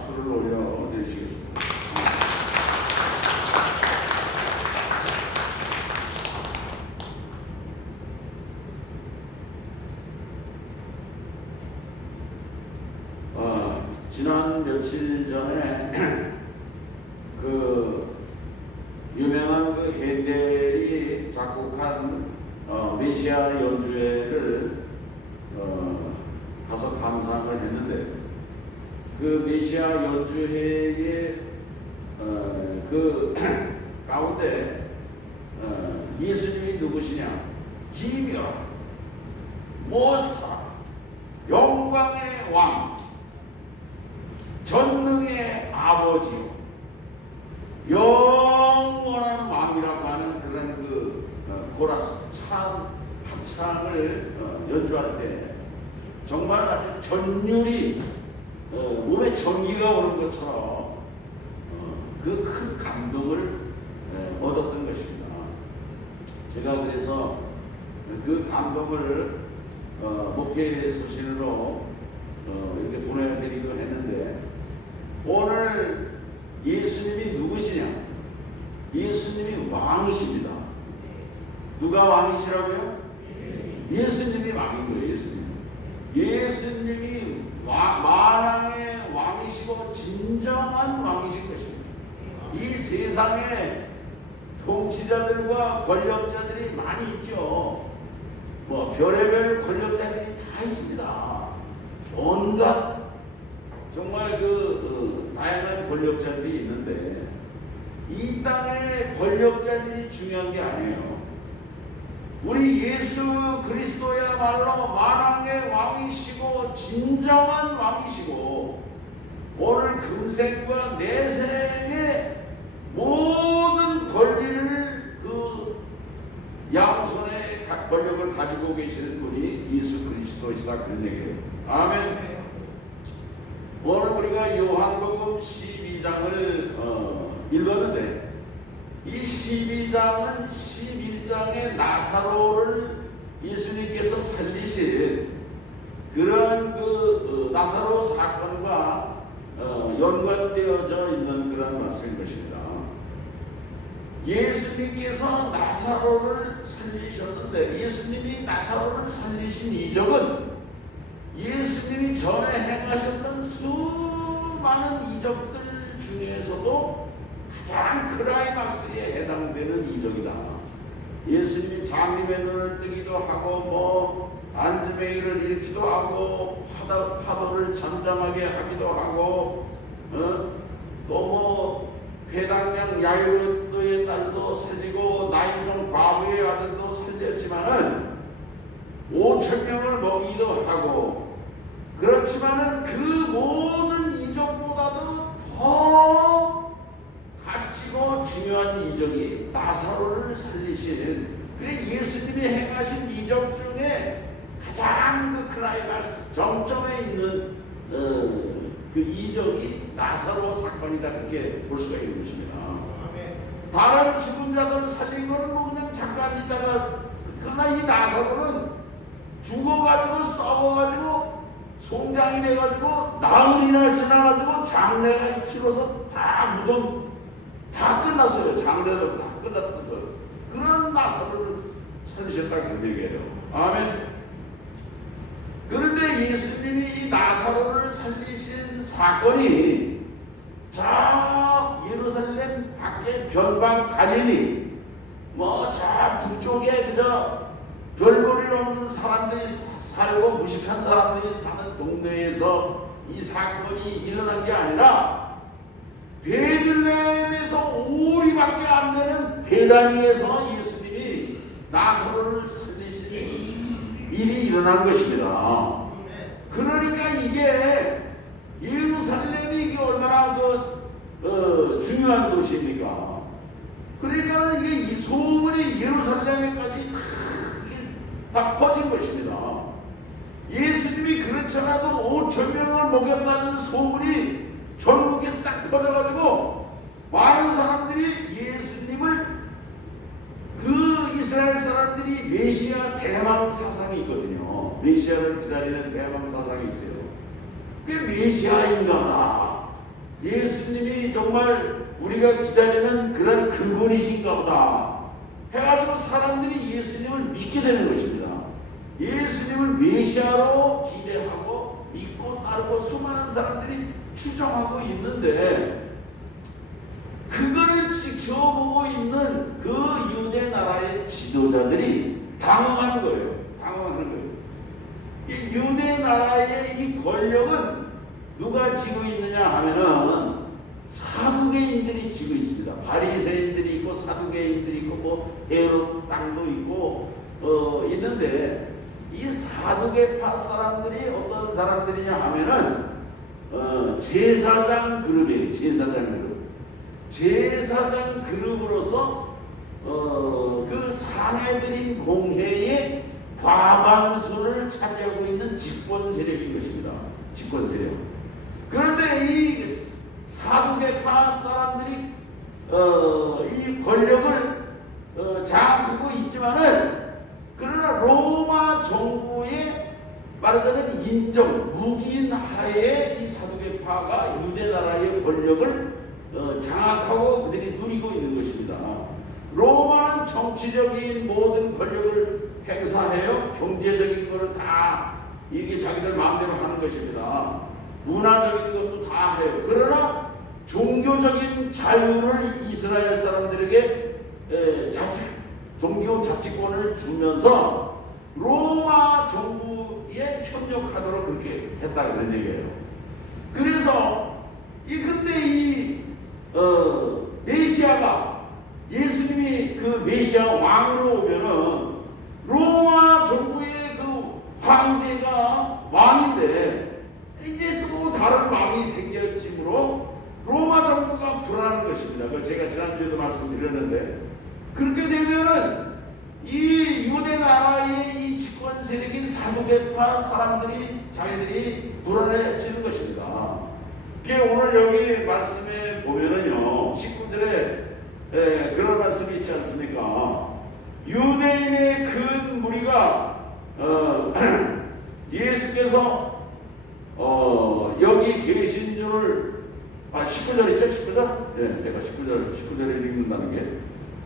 박수를 올려드리시겠습니다. 지난 며칠 전에 그 유명한 그 핸델이 작곡한 메시아 연주회를 가서 감상을 했는데, 그 메시아 연주회의 그 가운데 예수님이 누구시냐? 기묘, 모사, 영광의 왕, 전능의 아버지요, 영원한 왕이라고 하는 그런 그 코러스 합창을 연주하는데, 정말 아주 전율이 몸에 전기가 오는 것처럼 그 큰 감동을 얻었던 것입니다. 제가 그래서 그 감동을 목회 소신으로 이렇게 보내드리기도 했는데, 오늘 예수님이 누구시냐? 예수님이 왕이십니다. 누가 왕이시라고요? 예수님이 왕인 거예요. 예수님이 만왕의 왕이시고 진정한 왕이신 것입니다. 이 세상에 통치자들과 권력자들이 많이 있죠. 뭐 별의별 권력자들이 다 있습니다. 온갖 정말 다양한 권력자들이 있는데, 이 땅의 권력자들이 중요한 게 아니에요. 우리 예수 그리스도야말로 만왕의 왕이시고 진정한 왕이시고, 오늘 금생과 내생의 모든 권리를 그 양손에 권력을 가지고 계시는 분이 예수 그리스도이시다, 그런 얘기예요. 아멘. 오늘 우리가 요한복음 12장을 읽었는데, 이 12장은 11장의 나사로를 예수님께서 살리신 그런 나사로 사건과 연관되어져 있는 그런 말씀인 것입니다. 예수님께서 나사로를 살리셨는데, 예수님이 나사로를 살리신 이적은 예수님이 전에 행하셨던 수많은 이적들 중에서도 가장 크라이막스에 해당되는 이적이다. 예수님이 장님의 눈을 뜨기도 하고, 안지뱅이를 일으키기도 하고, 파도를 잠잠하게 하기도 하고, 또 회당장 야이로의 딸도 살리고 나인성 과부의 아들도 살렸지만은 5,000명을 먹이기도 하고, 그렇지만은 그 모든 이적보다도 더 값지고 중요한 이적이 나사로를 살리시는, 그래 예수님이 행하신 이적 중에 가장 그 클라이막스 정점에 있는 그 이적이 나사로 사건이다, 그렇게 볼 수가 있는 것입니다. 다른 죽은 자들을 살린 거는 그냥 잠깐 있다가, 그러나 이 나사로는 죽어가지고 썩어가지고 송장이 돼가지고 나흘이나 지나가지고 장례가 치러서 다 무덤 다 끝났어요. 장례도 다 끝났어요. 그런 나사로를 살리셨다, 그런 얘기예요. 아멘. 그런데 예수님이 이 나사로를 살리신 사건이 저 예루살렘 밖에 변방 갈릴리 저 북쪽에 그저 별볼일 없는 사람들이 살고 무식한 사람들이 사는 동네에서 이 사건이 일어난 게 아니라, 베들레헴에서 오리밖에 안 되는 베다니에서 예수님이 나사로를 살리시는 일이 일어난 것입니다. 그러니까 이게 예루살렘이 이게 얼마나 중요한 도시입니까? 그러니까 이게 소문이 예루살렘에까지 다 퍼진 것입니다. 예수님이 그렇지 않아도 5,000명을 먹였다는 소문이 전국에 싹 퍼져가지고 많은 사람들이 예수님을, 그 이스라엘 사람들이 메시아 대망 사상이 있거든요. 메시아를 기다리는 대망 사상이 있어요. 그게 메시아인가다, 예수님이 정말 우리가 기다리는 그런 그분이신가 보다 해가지고 사람들이 예수님을 믿게 되는 것입니다. 예수님을 메시아로 기대하고 믿고 따르고 수많은 사람들이 추종하고 있는데, 그거를 지켜보고 있는 그 유대 나라의 지도자들이 당황하는 거예요. 당황하는 거예요. 이 유대 나라의 이 권력은 누가 쥐고 있느냐 하면은 사두개인들이 쥐고 있습니다. 바리새인들이 있고 사두개인들이 있고 뭐 헤롯 땅도 있고 있는데, 이 사두개파 사람들이 어떤 사람들이냐 하면은 제사장 그룹이에요. 제사장 그룹. 제사장 그룹으로서 그 사내들인 공회의 과반수를 차지하고 있는 집권 세력인 것입니다. 집권 세력. 그런데 이 사두개파 사람들이 이 권력을 장악하고 있지만은, 그러나 로마 정부의 말하자면 인정, 묵인 하에 이 사두개파가 유대 나라의 권력을 장악하고 그들이 누리고 있는 것입니다. 로마는 정치적인 모든 권력을 행사해요. 경제적인 것을 다 이게 자기들 마음대로 하는 것입니다. 문화적인 것도 다 해요. 그러나 종교적인 자유를 이스라엘 사람들에게 종교 자치권을 주면서 로마 정부에 협력하도록 그렇게 했다 그런 얘기예요. 그래서 근데 이 메시아가, 예수님이 그 메시아 왕으로 오면은 로마 정부의 그 황제가 왕인데, 이제 또 다른 왕이 생겼으므로 로마 정부가 불안한 것입니다. 그걸 제가 지난주에도 말씀드렸는데, 그렇게 되면은 이 유대 나라의 이 집권 세력인 사두개파 사람들이 자기들이 불안해지는 것입니다. 오늘 여기 말씀에 보면은요, 19절에 그런 말씀이 있지 않습니까? 유대인의 큰 무리가 예수께서 여기 계신 줄을 19절이죠? 19절? 네, 제가 19절을 읽는다는 게,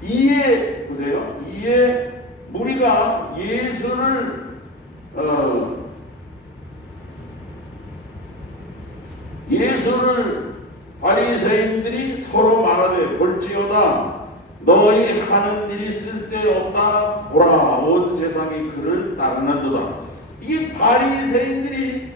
이에 보세요. 이에 무리가 예수를 바리새인들이 서로 말하되, 볼지어다 너희 하는 일이 쓸데없다. 보라, 온 세상이 그를 따르는도다. 이게 바리새인들이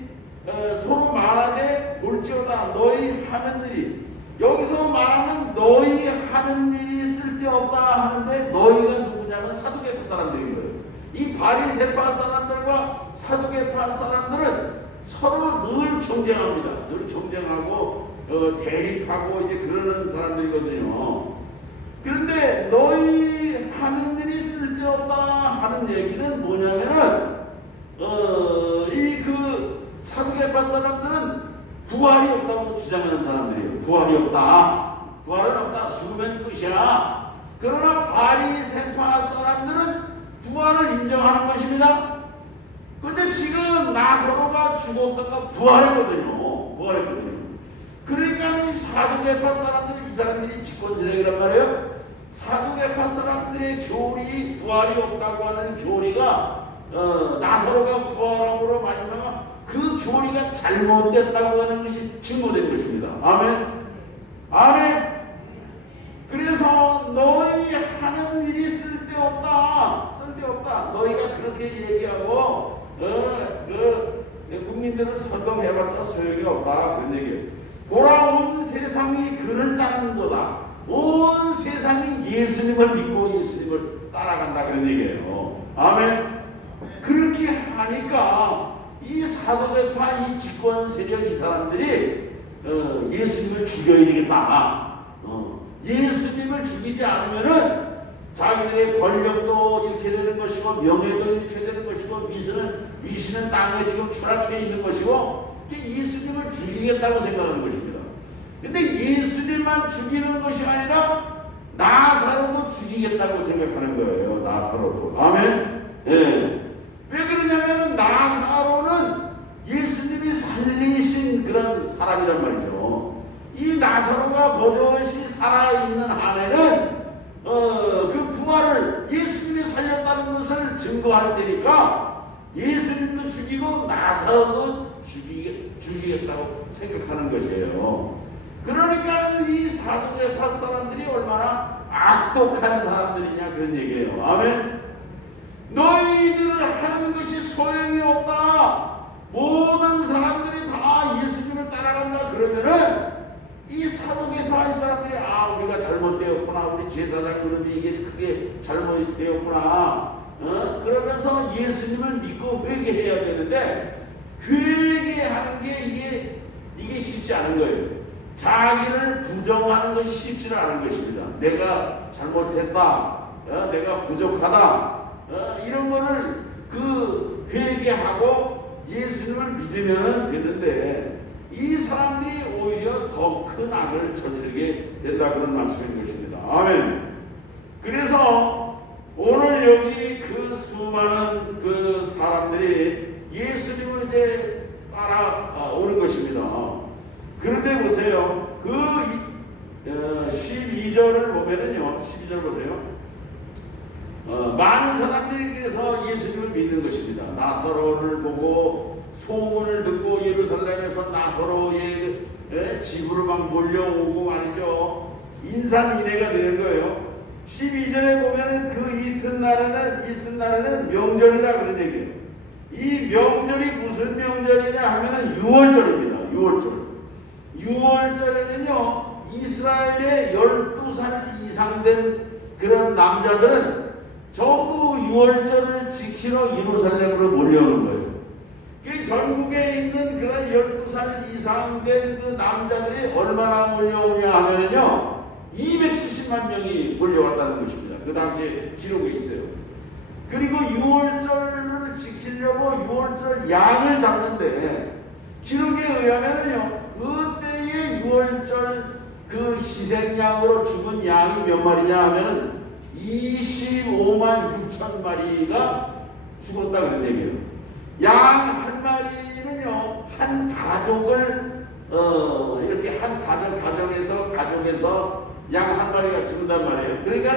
서로 말하되, 볼지어다 너희 하는 일이, 여기서 말하는 너희 하는 일이 쓸데없다 하는데, 너희가 누구냐면 사두개파 사람들인 거예요. 이 바리새파 사람들과 사두개파 사람들은 서로 늘 경쟁합니다. 늘 경쟁하고 대립하고 이제 그러는 사람들이거든요. 그런데 너희 하는 일이 쓸데없다 하는 얘기는 뭐냐면은 이 그 사두개파 사람들은 부활이 없다고 주장하는 사람들이에요. 부활이 없다. 부활은 없다. 죽으면 끝이야. 그러나 바리새파 사람들은 부활을 인정하는 것입니다. 그런데 지금 나사로가 죽었다가 부활했거든요. 그러니까 이 사두개파 사람들이, 이 사람들이 집권 세력이란 말이에요. 사두개파 사람들의 교리, 부활이 없다고 하는 교리가 나사로가 부활함으로 말미암아 그 교리가 잘못됐다고 하는 것이 증거된 것입니다. 아멘. 아멘. 그래서 너희 하는 일이 쓸데없다. 너희가 그렇게 얘기하고 국민들을 선동해봤자 소용이 없다. 그런 얘기예요. 보라, 온 세상이 그를 따르는도다. 온 세상이 예수님을 믿고 예수님을 따라간다. 그런 얘기예요. 아멘. 그렇게 하니까 이 사도계파, 이 집권 세력, 이 사람들이 예수님을 죽여야 되겠다. 예수님을 죽이지 않으면은 자기들의 권력도 잃게 되는 것이고, 명예도 잃게 되는 것이고, 위신은 땅에 지금 추락해 있는 것이고, 예수님을 죽이겠다고 생각하는 것입니다. 근데 예수님만 죽이는 것이 아니라 나사로도 죽이겠다고 생각하는 거예요. 나사로도. 아멘. 예. 왜 그러냐면은 나사로는 예수님이 살리신 그런 사람이란 말이죠. 이 나사로가 버젓이 살아있는 한에는 그 부활을 예수님이 살렸다는 것을 증거할 테니까 예수님도 죽이고 나사로도 죽이겠다고 생각하는 것이에요. 그러니까 이 사두개파 사람들이 얼마나 악독한 사람들이냐 그런 얘기예요. 아멘. 너희들 하는 것이 소용이 없다. 모든 사람들이 다 예수님을 따라간다 그러면은 이 사두개파의 사람들이 우리가 잘못되었구나, 우리 제사장 그룹이 이게 크게 잘못되었구나, 그러면서 예수님을 믿고 회개해야 되는데 회개하는 게 이게 쉽지 않은 거예요. 자기를 부정하는 것이 쉽지 않은 것입니다. 내가 잘못했다, 내가 부족하다, 이런 거를 회개하고 예수님을 믿으면 되는데 이 사람들이 오히려 더 큰 악을 저지르게 된다 그런 말씀인 것입니다. 아멘. 그래서 오늘 여기 그 수많은 그 사람들이 예수님을 이제 따라오는 것입니다. 그런데 보세요. 12절을 보면은요. 12절 보세요. 많은 사람들이 그래서 예수님을 믿는 것입니다. 나사로를 보고 소문을 듣고 예루살렘에서 나사로의 집으로 막 몰려오고 말이죠. 인산인해가 되는 거예요. 12절에 보면은 그 이튿날에는 명절이라 그런 얘기예요. 이 명절이 무슨 명절이냐 하면은 6월절입니다. 6월절에는요, 이스라엘의 12살 이상 된 그런 남자들은 전부 6월절을 지키러 예루살렘으로 몰려오는 거예요. 그 전국에 있는 그런 12살 이상 된 그 남자들이 얼마나 몰려오냐 하면은요, 270만 명이 몰려왔다는 것입니다. 그 당시에 기록에 있어요. 그리고 6월절을 지키려고 6월절 양을 잡는데 기록에 의하면은요, 그때의 6월절 그 희생양으로 죽은 양이 몇 마리냐 하면은 25만 6천 마리가 죽었다 그런 얘기예요. 양 한 마리는요, 한 가족을 이렇게 한 가정에서 양 한 마리가 죽는단 말이에요. 그러니까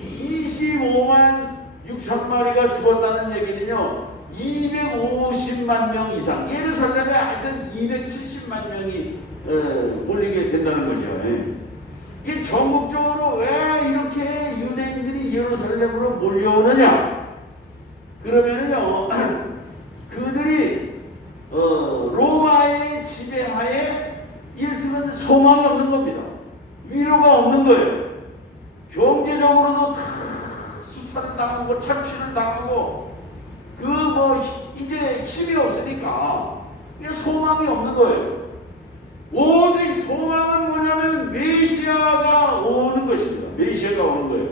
25만 6천 마리가 죽었다는 얘기는요, 250만 명 이상, 예루살렘에 하여튼 270만 명이 몰리게 된다는 거죠. 이게 전국적으로 왜 이렇게 유대인들이 예루살렘으로 몰려오느냐? 그러면은요, 그들이 로마의 지배하에 일들은 소망이 없는 겁니다. 위로가 없는 거예요. 경제적으로도 다 수탈을 당하고 착취를 당하고 이제 힘이 없으니까 소망이 없는 거예요. 오직 소망은 뭐냐면 메시아가 오는 것입니다. 메시아가 오는 거예요.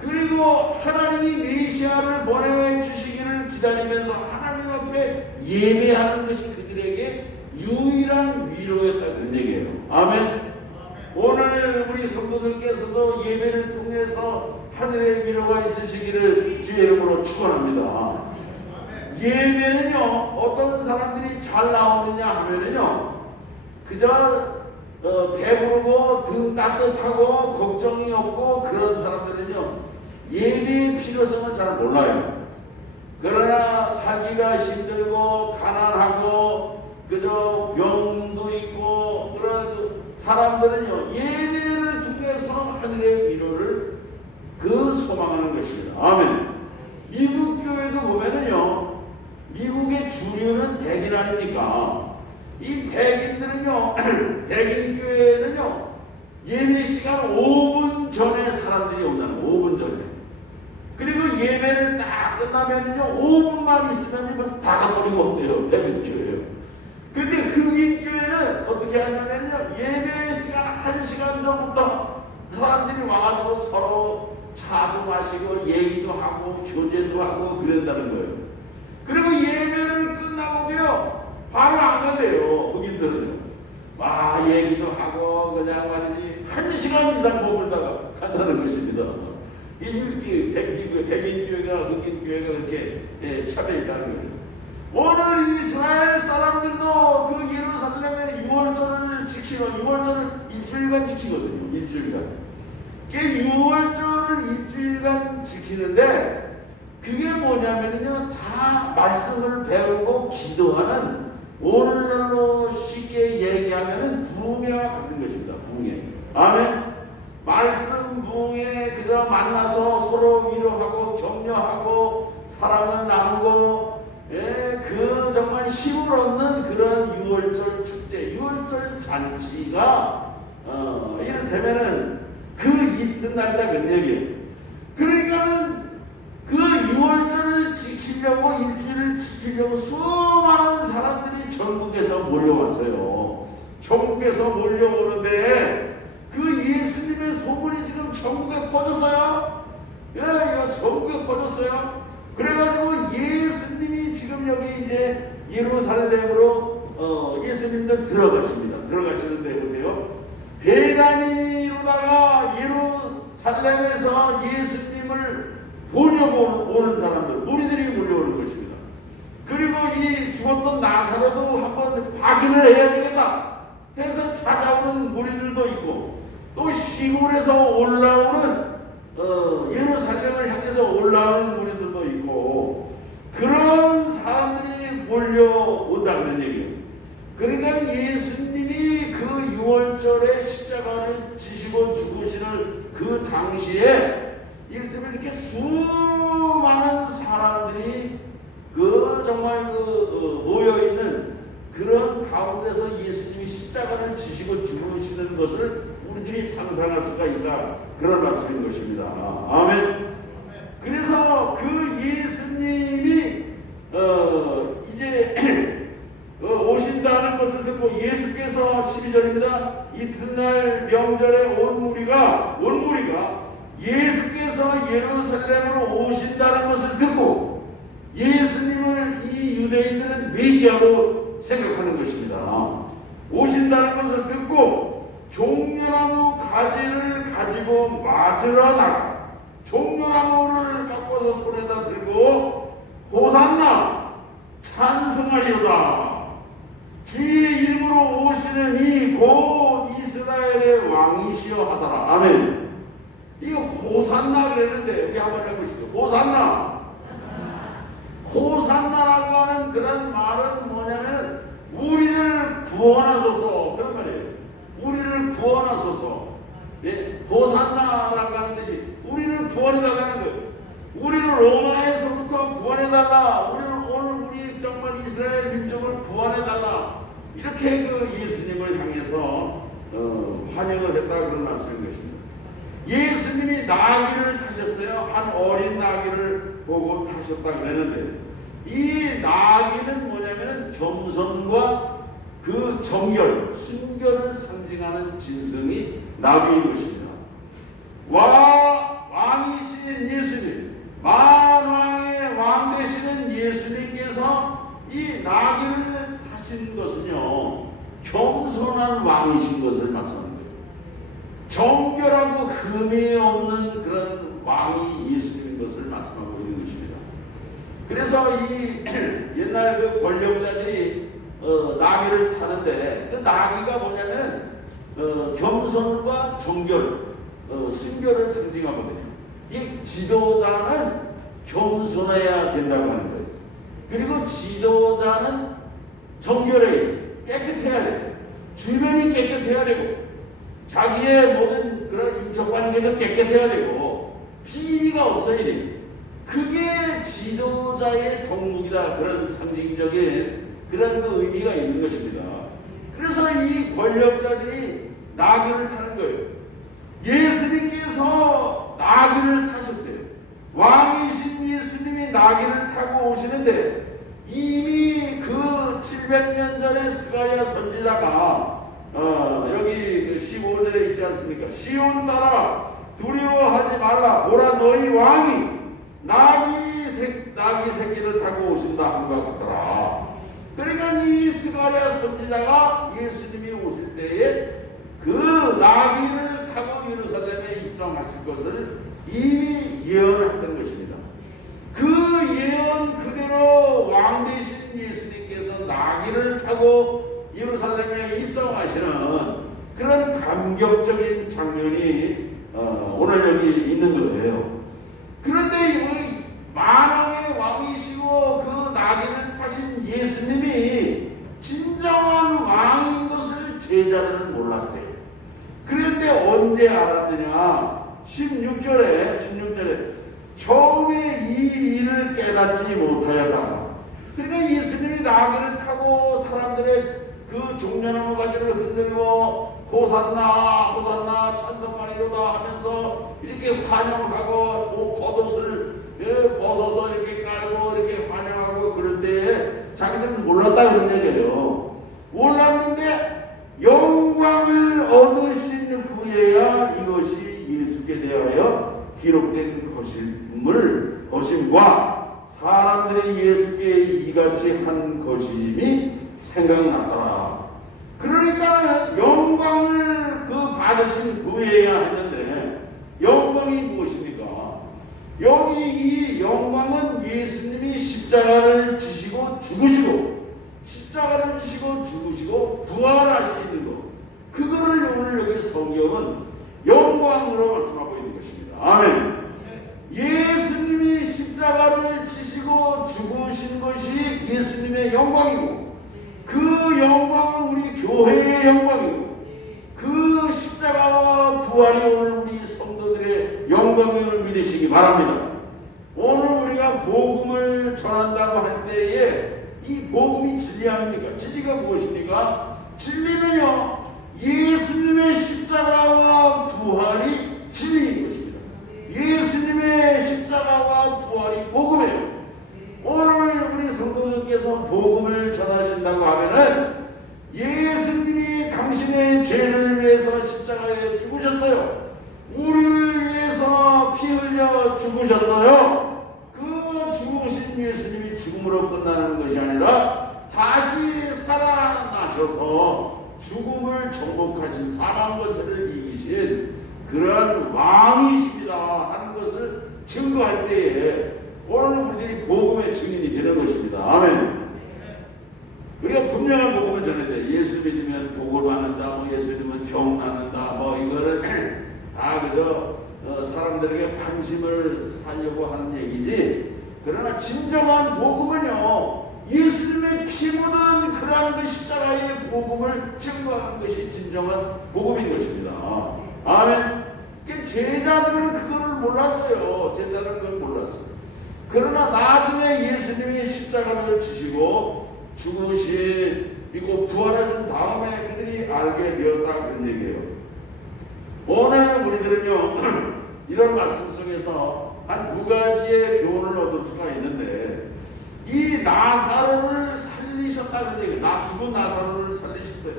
그리고 하나님이 메시아를 보내주시기를 기다리면서 하나님 앞에 예배하는 것이 그들에게 유일한 위로였다 그런 얘기예요. 아멘. 오늘 우리 성도들께서도 예배를 통해서 하늘의 위로가 있으시기를 주의 이름으로 축원합니다. 예배는요, 어떤 사람들이 잘 나오느냐 하면은요, 그저 배부르고 등 따뜻하고 걱정이 없고 그런 사람들은요, 예배의 필요성을 잘 몰라요. 그러나 살기가 힘들고 가난하고 그저 병도 있고 그런 사람들은요, 예배를 통해서 하늘의 위로를 소망하는 것입니다. 아멘. 미국 교회도 보면은요, 미국의 주류는 백인 아닙니까? 이 백인들은요, 백인 교회는요, 예배 시간 5분 전에 사람들이 온다는 거예요. 5분 전에. 그리고 예배를 딱 끝나면은요, 5분만 있으면 벌써 다 가버리고 온대요. 백인 교회요. 근데 흑인 교회는 어떻게 하냐면요, 예배 시간 1시간 전부터 사람들이 와가지고 서로 차도 마시고 얘기도 하고 교제도 하고 그런다는 거예요. 그리고 예배를 끝나고도요, 바로 안 간대요. 흑인들은요. 얘기도 하고 그냥 말이지 1시간 이상 머물다가 간다는 것입니다. 이 백인 교회가 흑인 교회가 그렇게 차별이 있다는 거예요. 오늘 이스라엘 사람들도 그 예루살렘의 유월절을 지키고, 유월절을 일주일간 지키거든요. 일주일간. 그 유월절을 일주일간 지키는데 그게 뭐냐면요, 다 말씀을 배우고 기도하는, 오늘날로 쉽게 얘기하면은 부흥회와 같은 것입니다. 부흥회. 아멘. 말씀 부흥회 그저 만나서 서로 위로하고 격려하고 사랑을 나누고, 그 정말 힘을 얻는 그런 유월절 축제, 유월절 잔치가 이를테면은 그 이튿날이다 그런 얘기예요. 그러니까는 그 유월절을 지키려고, 일주일을 지키려고 수많은 사람들이 전국에서 몰려왔어요. 전국에서 몰려오는데 그 예수님의 소문이 지금 전국에 퍼졌어요. 예, 이거 전국에 퍼졌어요. 그래가지고 예수님이 지금 여기 이제 예루살렘으로 예수님도 들어가십니다. 들어가시는데 보세요. 대간이로다가 예루살렘에서 예수님을 보려고 오는 사람들, 무리들이 몰려오는 것입니다. 그리고 이 죽었던 나사로도 한번 확인을 해야 되겠다 해서 찾아오는 무리들도 있고, 또 시골에서 올라오는 예루살렘을 향해서 올라오는 무리들도 있고, 그런 사람들이 몰려온다 그런 얘기예요. 그러니까 예수님이 그 유월절에 십자가를 지시고 죽으시는 그 당시에 이를테면 이렇게 수많은 사람들이 그 정말 모여있는 그런 가운데서 예수님이 십자가를 지시고 죽으시는 것을 우리들이 상상할 수가 있다, 그런 말씀인 것입니다. 아멘. 그래서 그 예수님이 이제 오신다는 것을 듣고 예수께서 12절입니다. 이튿날 명절에 온 무리가 예수께서 예루살렘으로 오신다는 것을 듣고, 예수님을 이 유대인들은 메시아로 생각하는 것입니다. 오신다는 것을 듣고 종려나무 가지를 가지고 맞으러 나가, 종려나무를 깎아서 손에다 들고 호산나 찬송하리로다. 주의 이름으로 오시는 이 곧 이스라엘의 왕이시여 하더라. 아멘. 이거 호산나 그랬는데 여기 한번 해보시죠. 호산나. 호산나라고 하는 그런 말은 뭐냐면 우리를 구원하소서 그런 말이에요. 우리를 구원하소서. 예, 호산나라고 하는 뜻이 우리를 구원해달라는 거예요. 우리를 로마에서부터 구원해달라. 오늘 우리 정말 이스라엘 민족을 구원해달라. 이렇게 그 예수님을 향해서 환영을 했다 그런 말씀인 것입니다. 예수님이 나귀를 타셨어요. 한 어린 나귀를 보고 타셨다 그랬는데, 이 나귀는 뭐냐면은 겸손과 그 정결, 순결을 상징하는 진성이 나귀인 것입니다. 왕이신 예수님, 만왕의 왕 되시는 예수님께서 이 나귀를 타신 것은요, 겸손한 왕이신 것을 말씀합니다. 정결하고 흠이 없는 그런 왕이 예수님인 것을 말씀하고 있는 것입니다. 그래서 이 옛날 그 권력자들이 나귀를 타는데, 그 나귀가 뭐냐면 겸손과 정결, 순결을 상징하거든요. 이 지도자는 겸손해야 된다고 하는 거예요. 그리고 지도자는 정결해야, 깨끗해야 돼요. 주변이 깨끗해야 되고, 자기의 모든 그런 인척관계도 깨끗해야 되고, 피해가 없어야 돼요. 그게 지도자의 덕목이다. 그런 상징적인 그런 그 의미가 있는 것입니다. 그래서 이 권력자들이 나귀를 타는 거예요. 예수님께서 나귀를 타셨어요. 왕이신 예수님이 나귀를 타고 오시는데, 이미 그 700년 전에 스가랴 선지자가 여기 15절에 있지 않습니까? 시온 딸아 두려워하지 말라. 보라 너희 왕이 나귀 새끼를 타고 오신다 한것 같더라. 그러니까 이 스가랴 선지자가 예수님이 오실 때에 그 나귀를 타고 예루살렘에 입성하실 것을 이미 예언했던 것입니다. 그 예언 그대로 왕 되신 예루살렘에 입성하시는 그런 감격적인 장면이 오늘 여기 있는 거예요. 그런데 이 만왕의 왕이시고 그 나귀를 타신 예수님이 진정한 왕인 것을 제자들은 몰랐어요. 그런데 언제 알았느냐? 16절에 처음에 이 일을 깨닫지 못하였다. 그러니까 예수님이 나귀를 타고 사람들의 그 종려나무 가지를 흔들고 호산나 호산나 찬송하리로다 하면서 이렇게 환영하고 겉옷을 벗어서 이렇게 깔고 이렇게 환영하고 그럴 때 자기들은 몰랐다 그런 얘기예요. 몰랐는데 영광을 얻으신 후에야 이것이 예수께 대하여 기록된 것임과 사람들이 예수께 이같이 한 것임이 생각났더라. 그러니까 영광을 받으신 후에야 했는데 영광이 무엇입니까? 여기 이 영광은 예수님이 십자가를 지시고 죽으시고 부활하시는 것, 그거를 오늘 여기 성경은 영광으로 말씀하고 있는 것입니다. 아멘. 예수님이 십자가를 지시고 죽으신 것이 예수님의 영광이고, 그 영광은 우리 교회의 영광이고, 그 십자가와 부활이 오늘 우리 성도들의 영광임을 믿으시기 바랍니다. 오늘 우리가 복음을 전한다고 할 때에 이 복음이 진리 아닙니까? 진리가 무엇입니까? 진리는요, 예수님의 십자가와 부활이 진리인 것입니다. 예수님의 십자가와 부활이 복음이에요. 오늘 우리 성도들께서 복음을 전하신다고 하면은 예수님이 당신의 죄를 위해서 십자가에 죽으셨어요. 우리를 위해서 피 흘려 죽으셨어요. 그 죽으신 예수님이 죽음으로 끝나는 것이 아니라 다시 살아나셔서 죽음을 정복하신 사망 권세를 이기신 그러한 왕이십니다 하는 것을 증거할 때에 오늘 우리들이 복음의 증인이 되는 것입니다. 아멘. 우리가 분명한 복음을 전해야 돼. 예수 믿으면 복을 받는다, 예수 믿으면 병 낫는다, 이거를 다 그저 사람들에게 관심을 사려고 하는 얘기지. 그러나 진정한 복음은요, 예수님의 피 묻은 그러한 그 십자가의 복음을 증거하는 것이 진정한 복음인 것입니다. 아멘. 제자들은 그거를 몰랐어요. 제자들은 그걸 몰랐어요. 그러나 나중에 예수님이 십자가를 지시고 죽으시고 부활하신 다음에 그들이 알게 되었다 그런 얘기예요. 오늘 우리들은요 이런 말씀 속에서 한 두 가지의 교훈을 얻을 수가 있는데, 이 나사로를 살리셨다 그런 얘기예요. 죽은 나사로를 살리셨어요.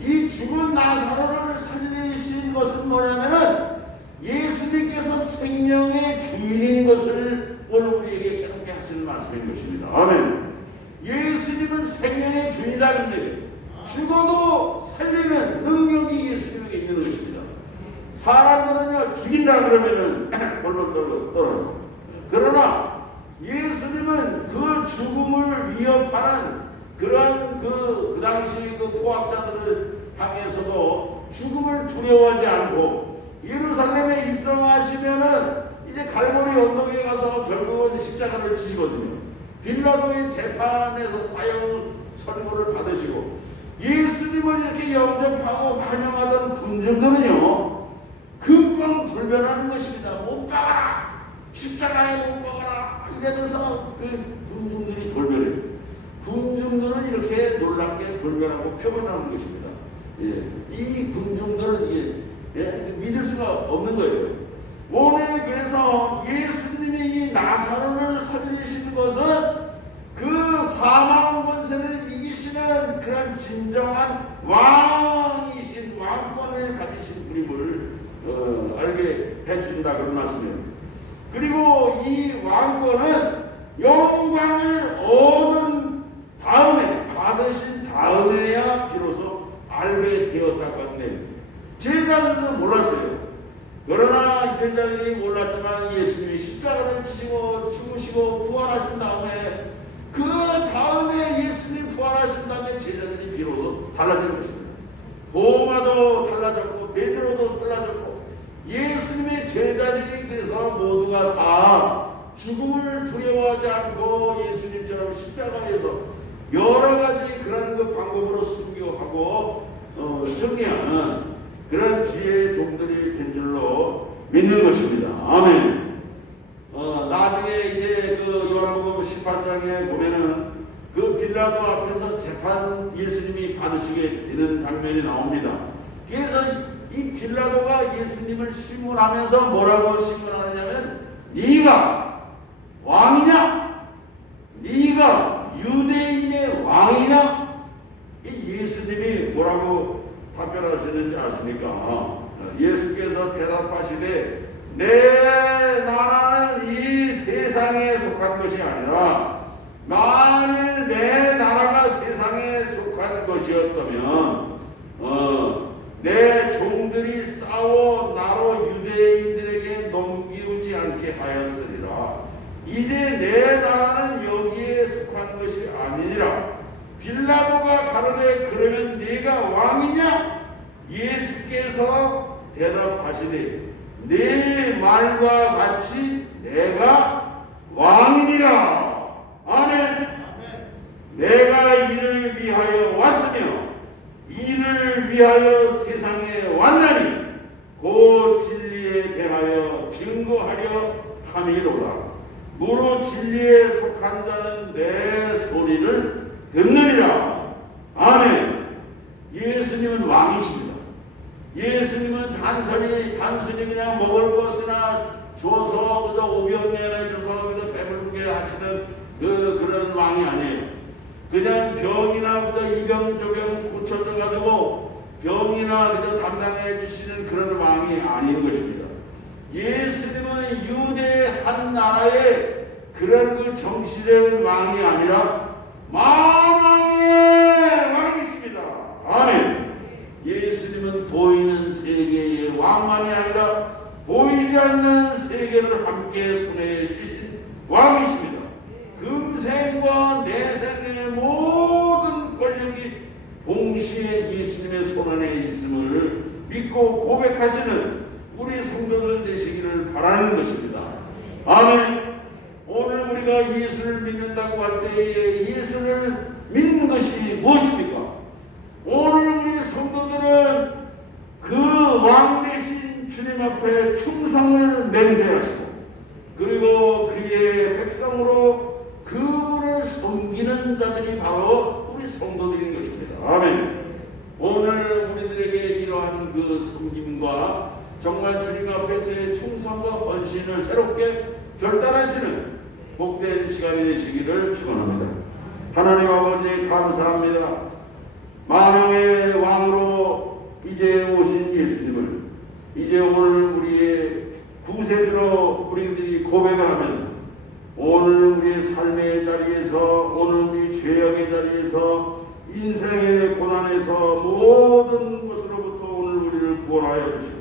이 죽은 나사로를 살리신 것은 뭐냐면은 예수님께서 생명의 주인인 것을 오늘 우리에게 깨닫게 하시는 말씀인 것입니다. 아멘. 예수님은 생명의 주인이다 그런 얘기예요. 죽어도 살리는 능력이 예수님에게 있는 것입니다. 사람들은요 죽인다 그러면은 벌벌 떨어요. 그러나 예수님은 그 죽음을 위협하는 그러한 그 당시 그 포악자들을 향해서도 죽음을 두려워하지 않고, 예루살렘에 입성하시면은 이제 갈보리 언덕에 가서 결국은 십자가를 지시거든요. 빌라도의 재판에서 사형 선고를 받으시고, 예수님을 이렇게 영접하고 환영하던 군중들은요 금방 돌변하는 것입니다. 못 박아라, 십자가에 못 박아라 이러면서 그 군중들이 돌변해요. 군중들은 이렇게 놀랍게 돌변하고 표현하는 것입니다. 이 군중들은 믿을 수가 없는 거예요. 오늘 그래서 예수님이 이 나사로를 살리신 것은 그 사망 권세를 이기시는 그런 진정한 왕이신, 왕권을 가지신 분임을 알게 해준다 그런 말씀이에요. 그리고 이 왕권은 영광을 얻은 다음에, 받으신 다음에야 비로소 알게 되었다고 하는데, 제자들도 몰랐어요. 그러나 제자들이 몰랐지만 예수님이 십자가를 지시고 죽으시고 부활하신 다음에, 그 다음에 예수님이 부활하신 다음에 제자들이 비로소 달라진 것입니다. 도마도 달라졌고 베드로도 달라졌고 예수님의 제자들이 그래서 모두가 다 죽음을 두려워하지 않고 예수님처럼 십자가에서 여러 가지 그런 그 방법으로 순교하고 승리하는 그런 지혜의 종들이 된 줄로 믿는 것입니다. 아멘. 나중에 이제 그 요한복음 18장에 보면은 그 빌라도 앞에서 재판 예수님이 받으시게 되는 장면이 나옵니다. 그래서 이 빌라도가 예수님을 신문하면서 뭐라고 신문하냐면 네가 왕이냐? 네가 유대인의 왕이냐? 예수님이 뭐라고 답변하시는지 아십니까? 예수께서 대답하시되 내 나라는 이 세상에 속한 것이 아니라 만일 내 나라가 세상에 속한 것이었다면 내 종들이 싸워 나로 유대인들에게 넘기우지 않게 하였으리라. 이제 내 나라는 여기에 속한 것이 아니니라. 빌라도가 가로되 그러면 네가 왕이냐? 예수께서 대답하시되 네 말과 같이 내가 왕이니라. 아멘. 내가 이를 위하여 왔으며 이를 위하여 세상에 왔나니 곧 진리에 대하여 증거하려 함이로라. 무릇 진리에 속한 자는 내 소리를 듣느니라. 아멘. 예수님은 왕이십니다. 예수님은 단순히 그냥 먹을 것이나 줘서 그저 오병이어내 줘서 그저 배불르게 하시는 그런 왕이 아니에요. 그냥 병이나 그저 이병 조병 고쳐져 가지고 병이나 그저 담당해 주시는 그런 왕이 아닌 것입니다. 예수님은 유대 한 나라의 그런 그 정치된 왕이 아니라 만왕의 왕이십니다. 아멘. 예수님은 보이는 세계의 왕만이 아니라 보이지 않는 세계를 함께 손에 쥐신 왕이십니다. 금생과 내생의 모든 권력이 동시에 예수님의 손안에 있음을 믿고 고백하시는 우리 성도들 되시기를 바라는 것입니다. 아멘. 오늘 우리가 예수를 믿는다고 할 때에 예수를 믿는 것이 무엇입니까? 오늘 우리 성도들은 그 왕 되신 주님 앞에 충성을 맹세하시고 그리고 그의 백성으로 그분을 섬기는 자들이 바로 우리 성도들인 것입니다. 아멘. 오늘 우리들에게 이러한 그 섬김과 정말 주님 앞에서의 충성과 헌신을 새롭게 결단하시는 복된 시간이 되시기를 축원합니다. 하나님 아버지 감사합니다. 만왕의 왕으로 이제 오신 예수님을 이제 오늘 우리의 구세주로 우리들이 고백을 하면서 오늘 우리의 삶의 자리에서 오늘 우리 죄악의 자리에서 인생의 고난에서 모든 것으로부터 오늘 우리를 구원하여 주시고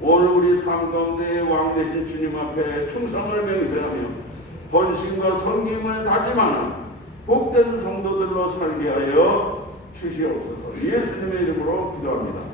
오늘 우리 삶 가운데 왕 되신 주님 앞에 충성을 맹세하며 헌신과 섬김을 다짐하는 복된 성도들로 살게 하여 주시옵소서. 예수님의 이름으로 기도합니다.